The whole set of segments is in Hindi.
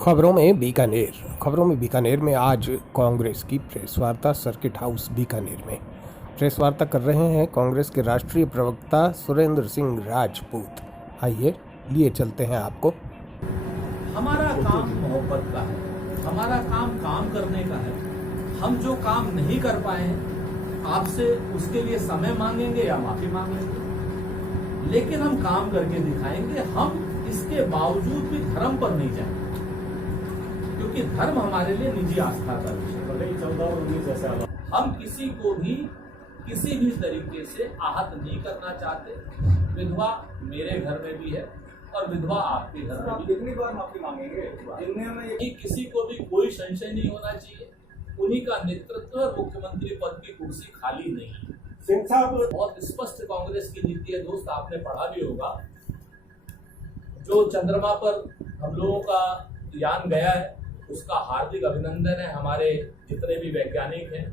खबरों में बीकानेर में आज कांग्रेस की प्रेस वार्ता सर्किट हाउस बीकानेर में प्रेस वार्ता कर रहे हैं कांग्रेस के राष्ट्रीय प्रवक्ता सुरेंद्र सिंह राजपूत। आइए लिए चलते हैं आपको। हमारा काम मोहब्बत का है, हमारा काम करने का है। हम जो काम नहीं कर पाए आपसे उसके लिए समय मांगेंगे या माफी मांग लेंगे, लेकिन हम काम करके दिखाएंगे। हम इसके बावजूद भी धर्म पर नहीं जाएंगे, क्योंकि धर्म हमारे लिए निजी आस्था का विषय है। हम किसी को भी किसी भी तरीके से आहत नहीं करना चाहते। विधवा मेरे घर में भी है और विधवा आपके घर में भी। कितनी बार माफी मांगेंगे? किसी को भी कोई संशय नहीं होना चाहिए। उन्हीं का नेतृत्व और मुख्यमंत्री पद की कुर्सी खाली नहीं है। सिंह साहब, बहुत स्पष्ट कांग्रेस की नीति है दोस्त, आपने पढ़ा भी होगा। जो चंद्रमा पर हम लोगों का यान गया है उसका हार्दिक अभिनंदन है। हमारे जितने भी वैज्ञानिक हैं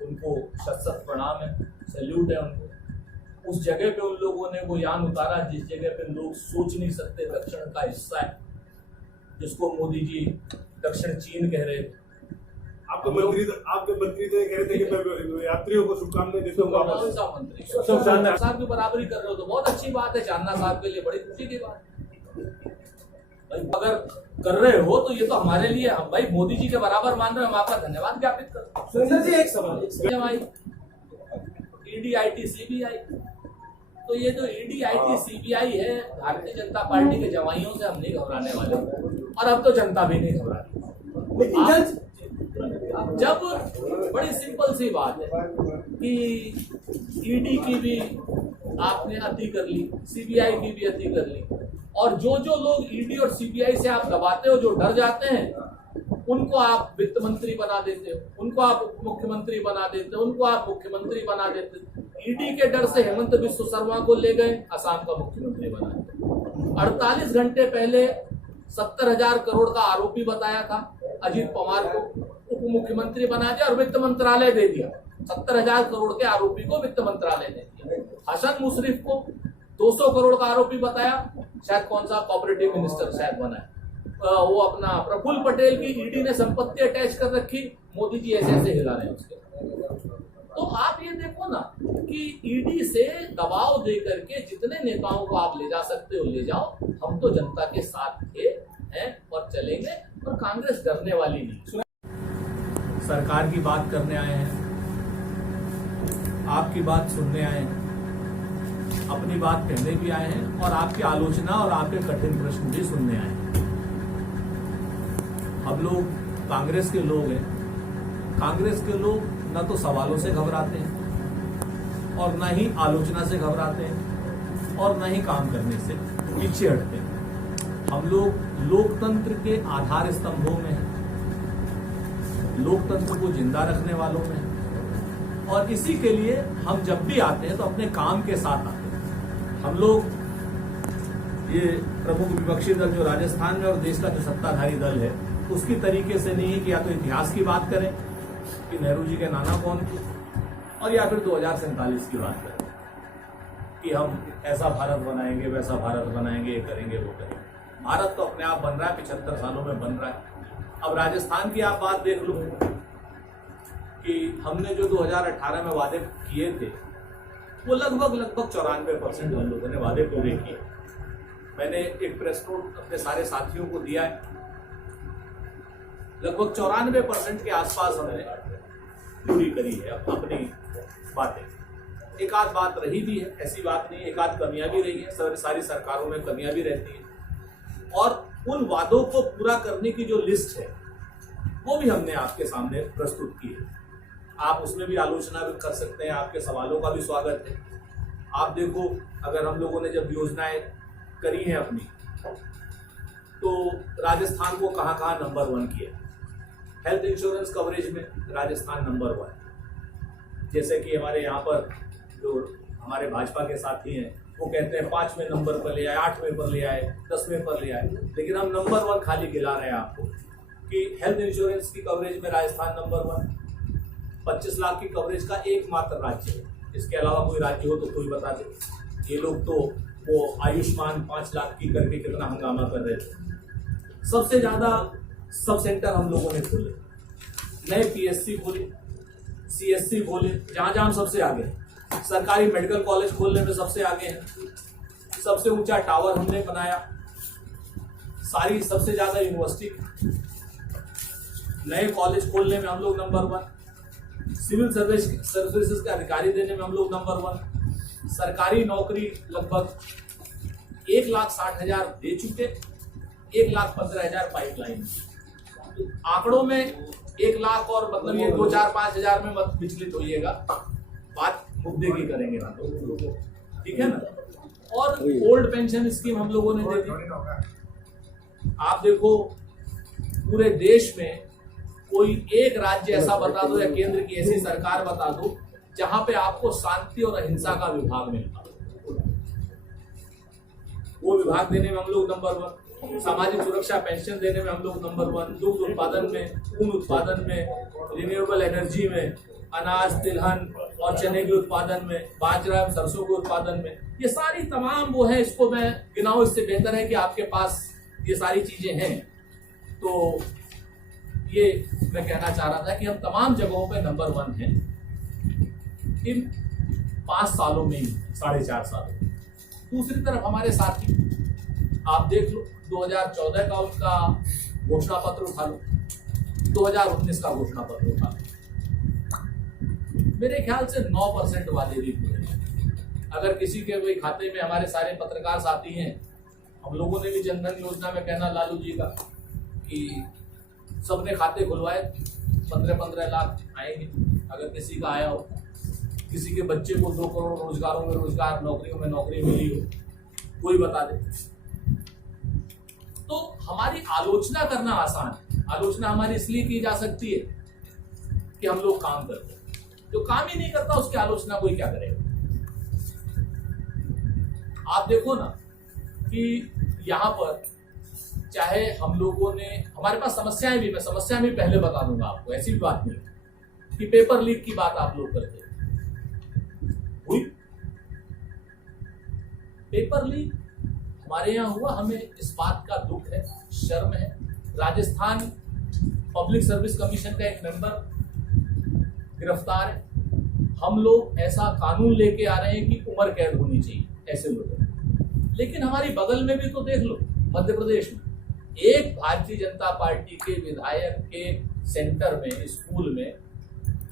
उनको शत प्रणाम है, सैल्यूट है उनको। उस जगह पे उन लोगों ने वो यान उतारा जिस जगह पे लोग सोच नहीं सकते। दक्षिण का हिस्सा है जिसको मोदी जी दक्षिण चीन कह रहे थे। आपके मंत्री तो ये कह रहे थे कि मैं यात्रियों को शुभकामनाएं देता हूँ। कौन सा मंत्री? साहब की बराबरी कर रहे हो तो बहुत अच्छी बात है। चांदना साहब के लिए बड़ी खुशी की बात है। भाई अगर कर रहे हो तो ये तो हमारे लिए, हम भाई मोदी जी के बराबर मान रहे हो, हम आपका धन्यवाद ज्ञापित करते हैं। सुरेंद्र जी, एक सवाल। ईडी, आईटी, सीबीआई, तो ये जो ईडी, आईटी, सीबीआई है, भारतीय जनता पार्टी के जवाइयों से हम नहीं घबराने वाले और अब तो जनता भी नहीं घबरा रही। जब बड़ी सिंपल सी बात है कि ईडी की भी आपने अति कर ली, सीबीआई की भी अति कर ली, और जो लोग ईडी और सीबीआई से आप दबाते हो, जो डर जाते हैं, उनको आप वित्त मंत्री बना देते हो, उनको आप उप मुख्यमंत्री बना देते हो, उनको आप मुख्यमंत्री बना देते हो। ईडी के डर से हेमंत बिस्व शर्मा को ले गए, असम का मुख्यमंत्री बना दिया। 48 घंटे पहले 70,000 करोड़ का आरोपी बताया था अजीत पवार को, उप मुख्यमंत्री बना दिया और वित्त मंत्रालय दे दिया। 70,000 करोड़ के आरोपी को वित्त मंत्रालय दे दिया। हसन मुशर्रफ को 200 करोड़ का आरोपी बताया, शायद कौन सा कोऑपरेटिव मिनिस्टर शायद बना है वो अपना। प्रफुल्ल पटेल की ईडी ने संपत्ति अटैच कर रखी, मोदी जी ऐसे ऐसे हिला रहे हैं उसके। तो आप ये देखो ना कि ईडी से दबाव दे करके जितने नेताओं को आप ले जा सकते हो ले जाओ। हम तो जनता के साथ थे, हैं और चलेंगे, और कांग्रेस डरने वाली नहीं। सरकार की बात करने आए हैं, आपकी बात सुनने आए हैं, अपनी बात कहने भी आए हैं और आपकी आलोचना और आपके कठिन प्रश्न भी सुनने आए हैं। हम लोग कांग्रेस के लोग हैं। कांग्रेस के लोग न तो सवालों से घबराते हैं और न ही आलोचना से घबराते हैं और न ही काम करने से पीछे हटते हैं। हम लोग लोकतंत्र के आधार स्तंभों में हैं, लोकतंत्र को जिंदा रखने वालों में हैं, और इसी के लिए हम जब भी आते हैं तो अपने काम के साथ आते हैं। हम लोग ये प्रमुख विपक्षी दल जो राजस्थान में और देश का जो सत्ताधारी दल है उसकी तरीके से नहीं है कि या तो इतिहास की बात करें कि नेहरू जी के नाना कौन थे, और या फिर 2047 की बात करें कि हम ऐसा भारत बनाएंगे, वैसा भारत बनाएंगे, ये करेंगे, वो करेंगे। भारत तो अपने आप बन रहा है, 75 सालों में बन रहा है। अब राजस्थान की आप बात देख लो कि हमने जो 2018 में वादे किए थे वो लगभग 94% हम लोगों ने वादे पूरे किए। मैंने एक प्रेस नोट अपने सारे साथियों को दिया है, लगभग 94% के आसपास हमने पूरी करी है अपनी बातें। एक आध बात रही भी है, ऐसी बात नहीं, एक आध कमियां भी रही है। सारी सरकारों में कमियां भी रहती हैं, और उन वादों को पूरा करने की जो लिस्ट है वो भी हमने आपके सामने प्रस्तुत की है। आप उसमें भी आलोचना भी कर सकते हैं, आपके सवालों का भी स्वागत है। आप देखो, अगर हम लोगों ने जब योजनाएं करी हैं अपनी, तो राजस्थान को कहाँ कहाँ नंबर 1 किया। हेल्थ इंश्योरेंस कवरेज में राजस्थान नंबर 1। जैसे कि हमारे यहाँ पर जो हमारे भाजपा के साथी हैं वो कहते हैं 5वें नंबर पर ले आए, 8वें पर ले आए, 10वें पर ले आए, लेकिन हम नंबर 1 खाली गिला रहे हैं आपको कि हेल्थ इंश्योरेंस की कवरेज में राजस्थान नंबर 1। 25 लाख की कवरेज का एकमात्र राज्य है, इसके अलावा कोई राज्य हो तो कोई बता दे। ये लोग तो वो आयुष्मान 5 लाख की करके कितना हंगामा कर रहे थे। सबसे ज्यादा सब सेंटर हम लोगों ने खोले, नए पीएससी खोले, सीएससी खोले, जहां जहां हम सबसे आगे हैं। सरकारी मेडिकल कॉलेज खोलने में सबसे आगे हैं, सबसे ऊंचा टावर हमने बनाया, सारी सबसे ज्यादा यूनिवर्सिटी, नए कॉलेज खोलने में हम लोग नंबर 1, सिविल सर्विसेज के अधिकारी देने में हम लोग नंबर 1, सरकारी नौकरी लगभग 1,60,000 दे चुके, 1,15,000 पाइपलाइन। आंकड़ों में 1 लाख और मतलब ये 2-4-5 हजार में मत विचलित होइएगा, बात मुद्दे की करेंगे ना तो, ठीक है ना। और ओल्ड पेंशन स्कीम हम लोगों ने दे दी। आप देखो पूरे देश में कोई एक राज्य ऐसा बता दो या केंद्र की ऐसी सरकार बता दो जहां पे आपको शांति और अहिंसा का विभाग मिलता, वो विभाग देने में हम लोग नंबर 1, सामाजिक सुरक्षा पेंशन देने में हम लोग नंबर 1, दुग्ध उत्पादन में, ऊन उत्पादन में, रिन्यूएबल एनर्जी में, अनाज तिलहन और चने के उत्पादन में, बाजरा एवं सरसों के उत्पादन में, ये सारी तमाम वो है। इसको मैं गिनाऊं, इससे बेहतर है कि आपके पास ये सारी चीजें हैं। तो ये मैं कहना चाह रहा था कि हम तमाम जगहों पे नंबर 1 हैं इन 5 सालों में ही, 4.5 सालों में। दूसरी तरफ हमारे साथी, आप देख लो 2014 का उनका घोषणा पत्र उठा लो, 2019 का घोषणा पत्र उठा लो, मेरे ख्याल से 9% वाले भी पूरे हैं। अगर किसी के कोई खाते में, हमारे सारे पत्रकार साथी हैं, हम लोगों ने भी जनधन योजना में कहना लालू जी का कि सबने खाते खुलवाए, 15-15 लाख आएंगे। अगर किसी का आया हो, किसी के बच्चे को 2 करोड़ रोजगारों में रोजगार, नौकरियों में नौकरी मिली हो, कोई बता दे। तो हमारी आलोचना करना आसान है। आलोचना हमारी इसलिए की जा सकती है कि हम लोग काम करते हैं, जो काम ही नहीं करता उसकी आलोचना कोई क्या करेगा। आप देखो ना कि यहाँ पर चाहे हम लोगों ने, हमारे पास समस्याएं भी, मैं समस्याएं भी पहले बता दूंगा आपको, ऐसी भी बात नहीं कि पेपर लीक की बात आप लोग करते हुई। पेपर लीक हमारे यहाँ हुआ, हमें इस बात का दुख है, शर्म है। राजस्थान पब्लिक सर्विस कमीशन का एक मेंबर गिरफ्तार है। हम लोग ऐसा कानून लेके आ रहे हैं कि उम्र कैद होनी चाहिए ऐसे लोगों। लेकिन हमारी बगल में भी तो देख लो, मध्य प्रदेश में एक भारतीय जनता पार्टी के विधायक के सेंटर में, स्कूल में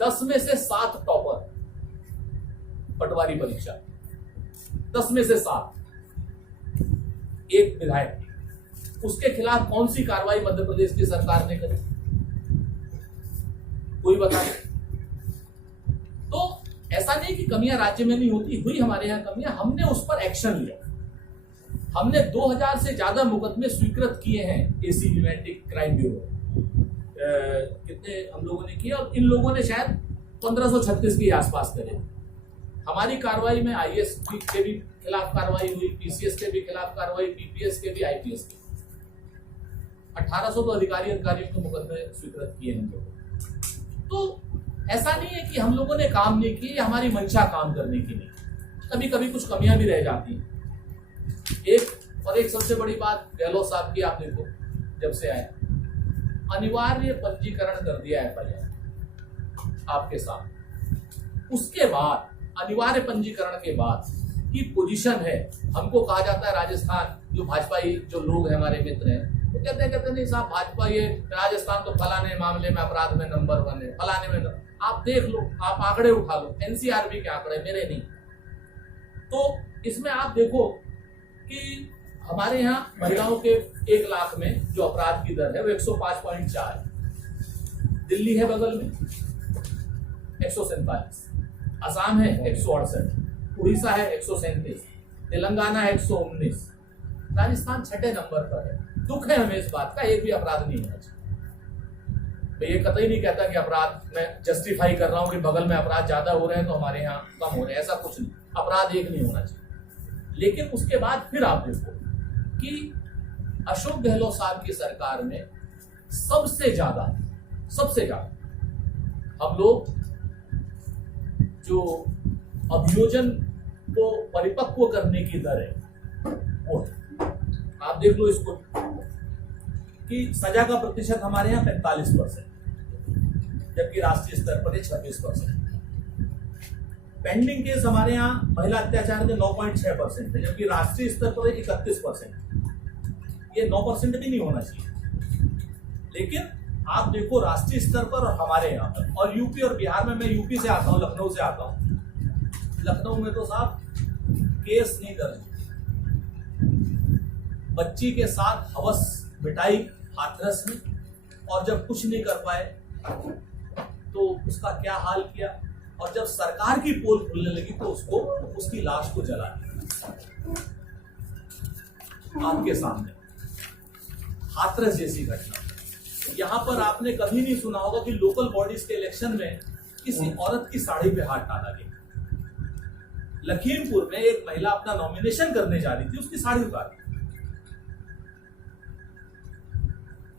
10 में से 7 टॉपर पटवारी परीक्षा, 10 में से 7, एक विधायक। उसके खिलाफ कौन सी कार्रवाई मध्य प्रदेश की सरकार ने करी, कोई बताए। तो ऐसा नहीं कि कमियां राज्य में नहीं होती, हुई हमारे यहाँ कमियां, हमने उस पर एक्शन लिया। हमने 2000 से ज्यादा मुकदमे स्वीकृत किए हैं एसीबी में, एंटी क्राइम ब्यूरो। कितने हम लोगों ने किए, और इन लोगों ने शायद 1536 के आसपास करे। हमारी कार्रवाई में आईएएस के भी खिलाफ कार्रवाई हुई, पीसीएस के भी खिलाफ कार्रवाई, पीपीएस के भी, आईपीएस के 1800 तो अधिकारियों के मुकदमे स्वीकृत किए हैं हम लोगों। तो ऐसा नहीं है कि हम लोगों ने काम नहीं किए, हमारी मंशा काम करने की नहीं, कभी कभी कुछ कमियां भी रह जाती हैं। एक सबसे बड़ी बात गहलोत साहब की, आप देखो जब से आए अनिवार्य पंजीकरण कर दिया एफआईआर आपके साथ। उसके बाद अनिवार्य पंजीकरण के बाद की पोजीशन है, हमको कहा जाता है राजस्थान, जो भाजपाई जो लोग हैं हमारे मित्र हैं, तो कहते नहीं साहब भाजपा ये राजस्थान तो फलाने मामले में अपराध में नंबर 1 है, फलाने में आप देख लो, आप आंकड़े उठा लो, एनसीआरबी के आंकड़े, मेरे नहीं। तो इसमें आप देखो कि हमारे यहाँ महिलाओं के 1 लाख में जो अपराध की दर है वो 105.4 है। दिल्ली है बगल में 147, असम है 168, उड़ीसा है 137, तेलंगाना है 119, राजस्थान 6ठे नंबर पर है। दुख है हमें इस बात का, एक भी अपराध नहीं होना चाहिए। मैं ये कतई नहीं कहता कि अपराध में जस्टिफाई कर रहा हूं कि बगल में अपराध ज्यादा हो रहे हैं तो हमारे यहाँ कम हो रहे हैं, ऐसा कुछ नहीं। अपराध एक नहीं होना चाहिए। लेकिन उसके बाद फिर आप देखो कि अशोक गहलोत साहब की सरकार में सबसे ज्यादा हम लोग जो अभियोजन को परिपक्व करने की दर है वो है। आप देख लो इसको, कि सजा का प्रतिशत हमारे यहाँ 45%, जबकि राष्ट्रीय स्तर पर 26%। पेंडिंग केस हमारे यहाँ महिला अत्याचार के 9.6% है, जबकि राष्ट्रीय स्तर पर 31%। ये 9% भी नहीं होना चाहिए। लेकिन आप देखो राष्ट्रीय स्तर पर और हमारे यहाँ पर, और यूपी और बिहार में, मैं यूपी से आता हूँ, लखनऊ से आता हूँ, लखनऊ में तो साहब केस नहीं दर्ज, बच्ची के साथ हवस मिटाई हाथरस में, और जब कुछ नहीं कर पाए तो उसका क्या हाल किया, और जब सरकार की पोल खुलने लगी तो उसको, उसकी लाश को जला दिया आपके सामने। हाथरस जैसी घटना। यहां पर आपने कभी नहीं सुना होगा कि लोकल बॉडीज के इलेक्शन में किसी औरत की साड़ी पे हाथ डाला गया। लखीमपुर में एक महिला अपना नॉमिनेशन करने जा रही थी, उसकी साड़ी उतार दी।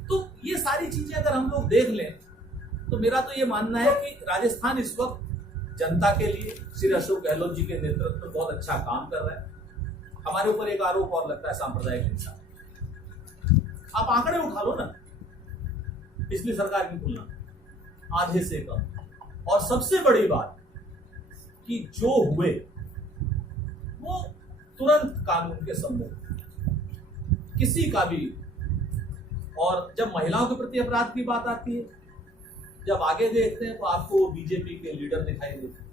तो ये सारी चीजें अगर हम लोग देख लें तो मेरा तो ये मानना है कि राजस्थान इस वक्त जनता के लिए श्री अशोक गहलोत जी के नेतृत्व में बहुत अच्छा काम कर रहा है। हमारे ऊपर एक आरोप और लगता है सांप्रदायिक हिंसा। आप आंकड़े उठा लो ना, पिछली सरकार की तुलना आधे से कम। और सबसे बड़ी बात कि जो हुए वो तुरंत कानून के सम्मुख, किसी का भी। और जब महिलाओं के प्रति अपराध की बात आती है, जब आगे देखते हैं तो आपको बीजेपी के लीडर दिखाई देते हैं।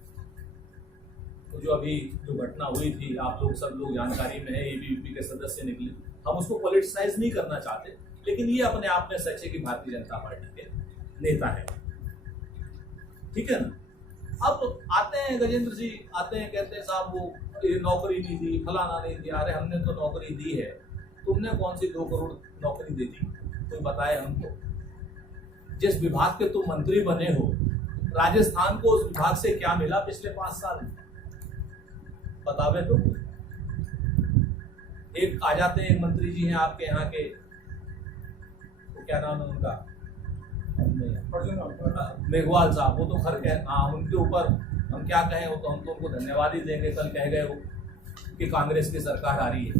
तो जो अभी जो घटना हुई थी, आप लोग सब लोग जानकारी में है, एबीवीपी के सदस्य निकले। हम उसको पॉलिटिसाइज नहीं करना चाहते, लेकिन ये अपने आप में सच है कि भारतीय जनता पार्टी के नेता है, ठीक है ना। अब आते हैं गजेंद्र जी, आते हैं, कहते हैं साहब वो नौकरी नहीं दी, फलाना नहीं दिया। अरे हमने तो नौकरी दी है, तुमने कौन सी 2 करोड़ नौकरी दे दी, कोई बताए हमको। जिस विभाग के तुम मंत्री बने हो, राजस्थान को उस विभाग से क्या मिला पिछले 5 साल में, बतावे तो। एक आ जाते हैं, एक मंत्री जी हैं आपके यहाँ के, तो क्या नाम है उनका, मेघवाल साहब, वो तो खर कह, हाँ, उनके ऊपर हम क्या कहें, वो तो हम तो उनको धन्यवाद ही देंगे। कल कह गए वो कि कांग्रेस की सरकार आ रही है,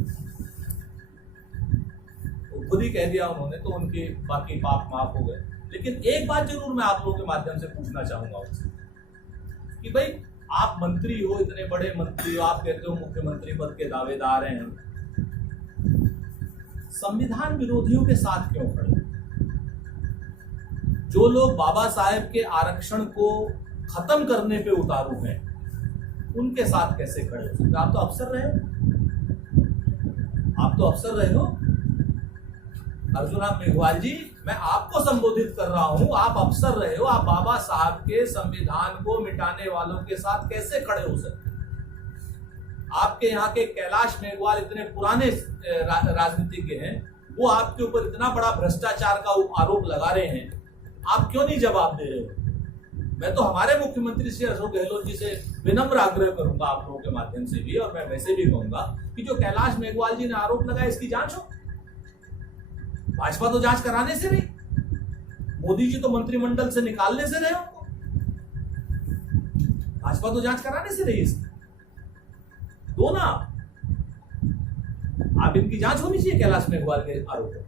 वो खुद ही कह दिया उन्होंने, तो उनके बाकी पाप माफ हो गए। लेकिन एक बात जरूर मैं आप लोगों के माध्यम से पूछना चाहूंगा उनसे कि भाई आप मंत्री हो, इतने बड़े मंत्री हो, आप कहते हो मुख्यमंत्री पद के दावेदार हैं, संविधान विरोधियों के साथ क्यों खड़े? जो लोग बाबा साहेब के आरक्षण को खत्म करने पे उतारू हैं, उनके साथ कैसे खड़े हो सकते? आप तो अफसर रहे हो, आप तो अफसर रहे हो। अर्जुन राम मेघवाल जी, मैं आपको संबोधित कर रहा हूं, आप अफसर रहे हो, आप बाबा साहब के संविधान को मिटाने वालों के साथ कैसे खड़े हो सकते? आपके यहाँ के कैलाश मेघवाल इतने पुराने राजनीतिज्ञ हैं, वो आपके ऊपर इतना बड़ा भ्रष्टाचार का आरोप लगा रहे हैं, आप क्यों नहीं जवाब दे रहे हो? मैं तो हमारे मुख्यमंत्री श्री अशोक गहलोत जी से विनम्र आग्रह करूंगा, आप लोगों के माध्यम से भी, और मैं वैसे भी कहूंगा कि जो कैलाश मेघवाल जी ने आरोप लगाया, इसकी जांच हो। भाजपा तो जांच कराने से रही, मोदी जी तो मंत्रिमंडल से निकालने से रहे उनको, भाजपा तो जांच कराने से रही इसकी। दो ना, आप इनकी जांच होनी चाहिए कैलाश मेघवाल के आरोपों।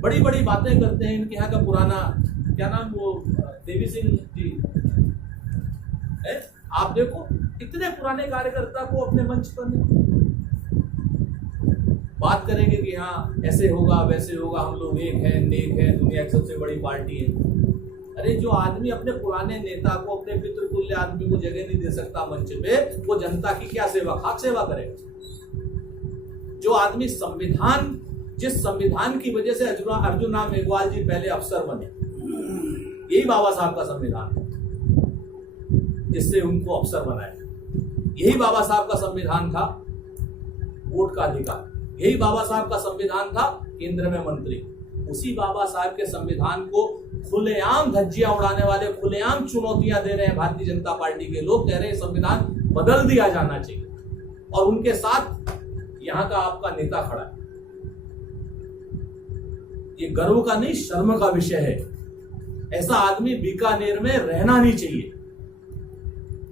बड़ी बड़ी बातें करते हैं, इनके यहाँ का पुराना क्या नाम, वो देवी सिंह जी है, आप देखो इतने पुराने कार्यकर्ता को अपने मंच पर बात करेंगे कि हाँ ऐसे होगा वैसे होगा, हम लोग एक हैं, नेक हैं, दुनिया की सबसे बड़ी पार्टी है। अरे जो आदमी अपने पुराने नेता को, अपने पितृतुल्य आदमी को जगह नहीं दे सकता मंच पे, वो जनता की क्या सेवा, खाक सेवा करेगा? जो आदमी संविधान, जिस संविधान की वजह से अर्जुन राम मेघवाल जी पहले अफसर बने, यही बाबा साहब का संविधान जिससे उनको अफसर बनाया, यही बाबा साहब का संविधान था वोट का अधिकार, यही बाबा साहब का संविधान था केंद्र में मंत्री। उसी बाबा साहब के संविधान को खुलेआम धज्जियां उड़ाने वाले, खुलेआम चुनौतियां दे रहे हैं भारतीय जनता पार्टी के लोग, कह रहे हैं संविधान बदल दिया जाना चाहिए, और उनके साथ यहां का आपका नेता खड़ा है। ये गर्व का नहीं, शर्म का विषय है। ऐसा आदमी बीकानेर में रहना नहीं चाहिए।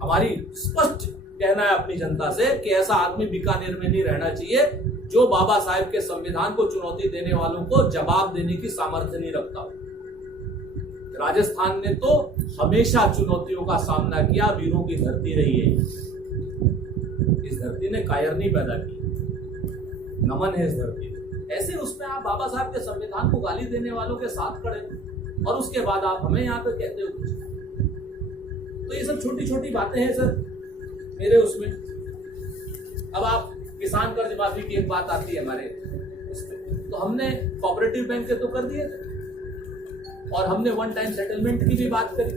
हमारी स्पष्ट कहना है अपनी जनता से कि ऐसा आदमी बीकानेर में नहीं रहना चाहिए। जो बाबा साहेब के संविधान को चुनौती देने वालों को जवाब देने की सामर्थ्य नहीं रखता। राजस्थान ने तो हमेशा चुनौतियों का सामना किया, वीरों की धरती रही है। इस धरती ने कायर नहीं पैदा की, नमन है इस धरती में। ऐसे उसमें आप बाबा साहब के संविधान को गाली देने वालों के साथ खड़े और उसके बाद आप हमें यहाँ पे कहते हो कुछ। तो ये सब छोटी छोटी बातें हैं सर मेरे उसमें। अब आप किसान कर्ज माफी की एक बात आती है हमारे उसमें, तो हमने कोऑपरेटिव बैंक के तो कर दिए थे और हमने वन टाइम सेटलमेंट की भी बात करी।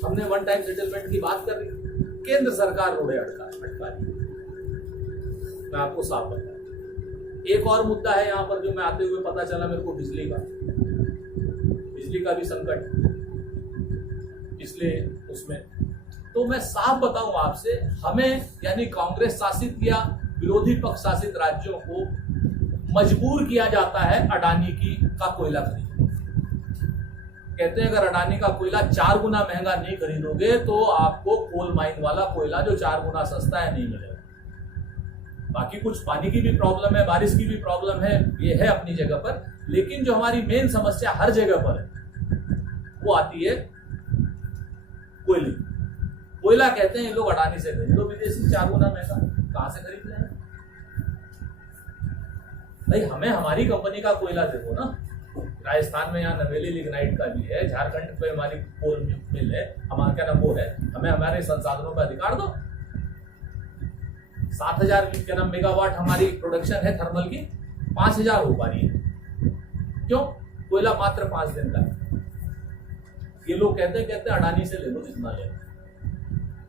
हमने वन टाइम सेटलमेंट की बात कर रही, केंद्र सरकार रोड़े अटका रही। मैं आपको साफ बता, एक और मुद्दा है यहाँ पर जो मैं आते हुए पता चला मेरे को, बिजली का भी संकट पिछले उसमें। तो मैं साफ बताऊं आपसे, हमें यानी कांग्रेस शासित या विरोधी पक्ष शासित राज्यों को मजबूर किया जाता है अडानी का कोयला खरीदने। कहते हैं अगर अडानी का कोयला 4 गुना महंगा नहीं खरीदोगे तो आपको कोल माइन वाला कोयला जो 4 गुना सस्ता है नहीं मिलेगा। बाकी कुछ पानी की भी प्रॉब्लम है, बारिश की भी प्रॉब्लम है, ये है अपनी जगह पर, लेकिन जो हमारी मेन समस्या हर जगह पर है वो आती है कोयला। कहते हैं लोग अडानी से खरीदो, विदेशी 4 गुना महंगा, कहां से खरीद रहे हैं भाई? हमें हमारी कंपनी का कोयला देखो ना। राजस्थान में यहाँ नवेली लिग्नाइट का भी है, झारखंड पे हमारी कोल मिल है, हमारा क्या नाम वो है, हमें हमारे संसाधनों पर अधिकार दो। 7000 क्या नाम मेगावाट हमारी प्रोडक्शन है थर्मल की, 5000 हो पा रही है। क्यों? कोयला मात्र 5 दिन का है। ये लोग कहते हैं अडानी से ले लो जितना ले लो।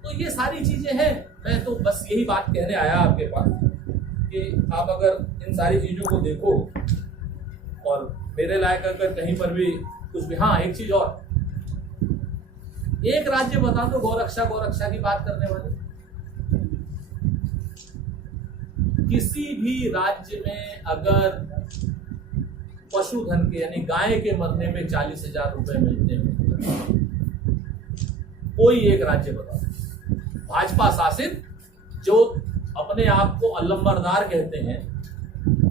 तो ये सारी चीजें हैं। मैं तो बस यही बात कहने आया आपके पास कि आप अगर इन सारी चीजों को देखो और मेरे लायक अगर कहीं पर भी कुछ भी। हाँ, एक चीज और, एक राज्य बता दो गौरक्षा की बात करने वाले। किसी भी राज्य में अगर पशुधन के यानी गाय के मरने में 40,000 रुपए मिलते हैं, कोई एक राज्य बता दो भाजपा शासित जो अपने आप को अलंबरदार कहते हैं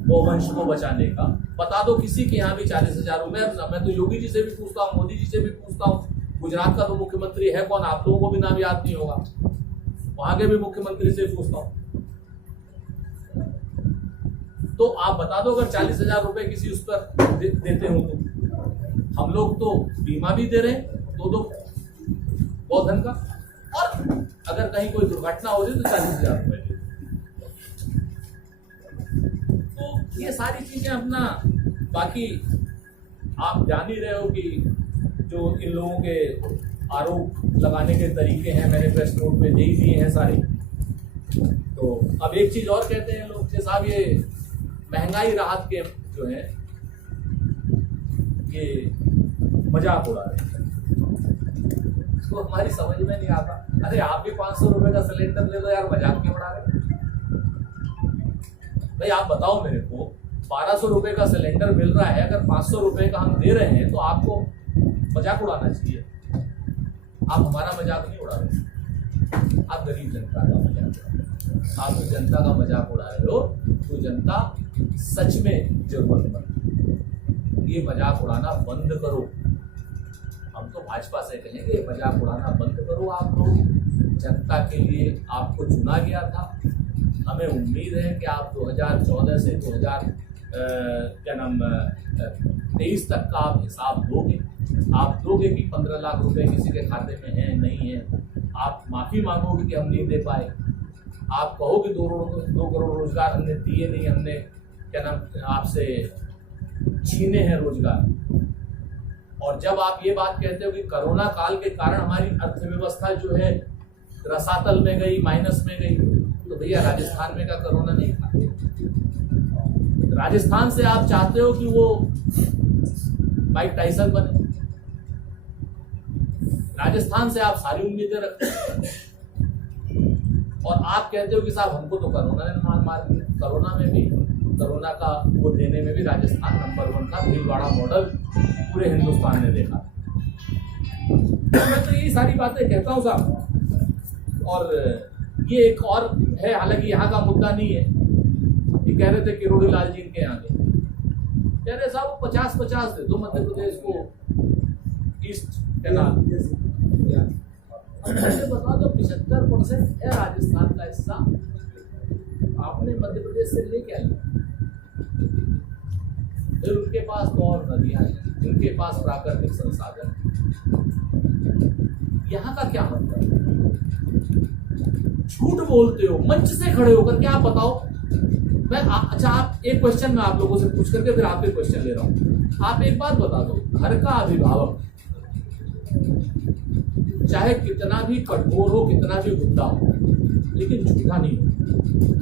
गोवंश को बचाने का, बता दो किसी के यहाँ भी 40,000 रुपए। मैं तो योगी जी से भी पूछता हूँ, मोदी जी से भी पूछता हूँ, गुजरात का तो मुख्यमंत्री है कौन, आप लोगों को भी नाम याद नहीं होगा, वहां के भी मुख्यमंत्री से पूछता हूँ। तो आप बता दो अगर 40,000 रुपए किसी उस पर देते हो तो। हम लोग तो बीमा भी दे रहे हैं 2 गौधन का, और अगर कहीं कोई दुर्घटना हो जाए तो 40,000 रुपए। तो ये सारी चीजें अपना, बाकी आप जान ही रहे हो कि जो इन लोगों के आरोप लगाने के तरीके हैं मैंने प्रेस नोट में दे ही दिए हैं सारे। तो अब एक चीज और कहते हैं लोग कि साहब ये महंगाई राहत के जो है ये मजाक उड़ा रहे हैं, तो हमारी समझ में नहीं आता। अरे आप भी 500 रुपए का सिलेंडर ले लो यार, मजाक क्यों उड़ा रहे भाई? आप बताओ मेरे को, 1200 रुपए का सिलेंडर मिल रहा है, अगर 500 रुपए का हम दे रहे हैं तो आपको मजाक उड़ाना चाहिए। आप हमारा मजाक नहीं उड़ा रहे, आप गरीब जनता का मजाक उड़ा रहे हो। आप जो जनता का मजाक उड़ा रहे हो तो जनता सच में जरूरतमंद, ये मजाक उड़ाना बंद करो। हम तो भाजपा से कहेंगे मजाक उड़ाना बंद करो। आप लोग जनता के लिए आपको चुना गया था, हमें उम्मीद है कि आप 2014 से 2023 तक का आप हिसाब दोगे। आप दोगे कि 15 लाख रुपए किसी के खाते में है नहीं है, आप माफी मांगोगे कि हम नहीं दे पाए, आप कहोगे 2 करोड़ रोजगार हमने दिए नहीं, हमने आपसे छीने हैं रोजगार। और जब आप ये बात कहते हो कि कोरोना काल के कारण हमारी अर्थव्यवस्था जो है रसातल में गई, माइनस में गई, तो भैया राजस्थान में का कोरोना नहीं था। राजस्थान से आप चाहते हो कि वो माइक टाइसन बने, राजस्थान से आप सारी उम्मीदें रखते हैं और आप कहते हो कि साहब हमको तो कोरोना ने मार दिया। कोरोना में भी, कोरोना का वो देने में भी राजस्थान नंबर 1 था, भीलवाड़ा मॉडल पूरे हिंदुस्तान ने देखा। मैं तो यही सारी बातें कहता हूँ साहब। और ये एक और है, हालांकि यहाँ का मुद्दा नहीं है, कि कह रहे थे किरोड़ी लाल जी इनके यहाँ के, कह रहे साहब वो 50-50 दे दो मध्य प्रदेश को ईस्ट कैनाल। ऐसे बताओ जो 75% है राजस्थान का हिस्सा, आपने मध्य प्रदेश से ले क्या लिया? फिर उनके पास तो और नदियां हैं, उनके पास प्राकृतिक संसाधन, यहाँ का क्या मतलब? झूठ बोलते हो, मंच से खड़े होकर के आप बताओ। अच्छा आप एक क्वेश्चन मैं आप लोगों से पूछ करके फिर आपके क्वेश्चन ले रहा हूं। आप एक बात बता दो, घर का अभिभावक चाहे कितना भी कठोर हो, कितना भी गुंडा हो, लेकिन झूठा नहीं हो।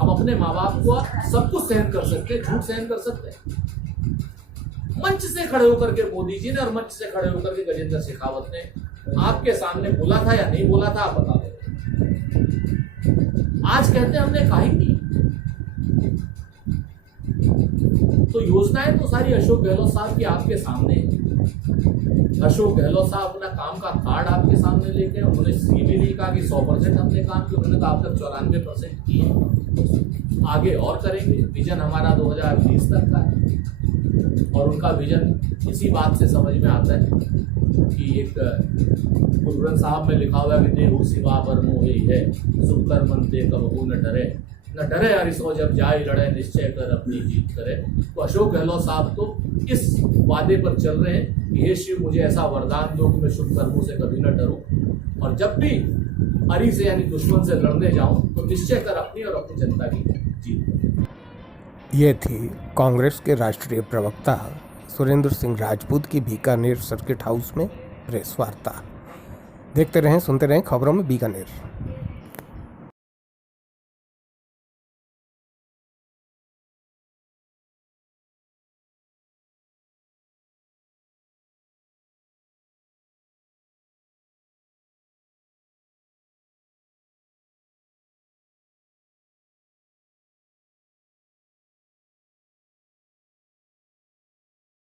हम अपने माँ बाप को सब कुछ सहन कर सकते हैं, झूठ सहन कर सकते हैं। मंच से खड़े होकर के मोदी जी ने और मंच से खड़े होकर के गजेंद्र शेखावत ने आपके सामने बोला था या नहीं बोला था, आप बता दें। आज कहते हैं हमने कहा ही नहीं। तो योजनाएं तो सारी अशोक गहलोत साहब की आपके सामने है। अशोक गहलोत साहब अपना काम का कार्ड आपके सामने लेके, उन्होंने ये भी नहीं कहा कि 100% हमने काम किया, उन्होंने कहा अब तक 94% किए, आगे और करेंगे। विजन हमारा 2020 तक का है और उनका विजन इसी बात से समझ में आता है कि एक गुरु ग्रंथ साहब में लिखा हुआ है कि देहु सिवा पर मोहि है, सुख कर मन ते कबहू न डरे हरिसो जब जाए लड़े, निश्चय कर अपनी जीत करे। तो अशोक गहलोत साहब तो इस वादे पर चल रहे हैं कि हे शिव मुझे ऐसा वरदान दो कि मैं शुभ कर्मों से कभी न डरूं और जब भी अरी से यानी दुश्मन से लड़ने जाऊं तो निश्चय कर अपनी और अपनी जनता की जीत। ये थी कांग्रेस के राष्ट्रीय प्रवक्ता सुरेंद्र सिंह राजपूत की बीकानेर सर्किट हाउस में प्रेस वार्ता। देखते रहें, सुनते रहें खबरों में बीकानेर।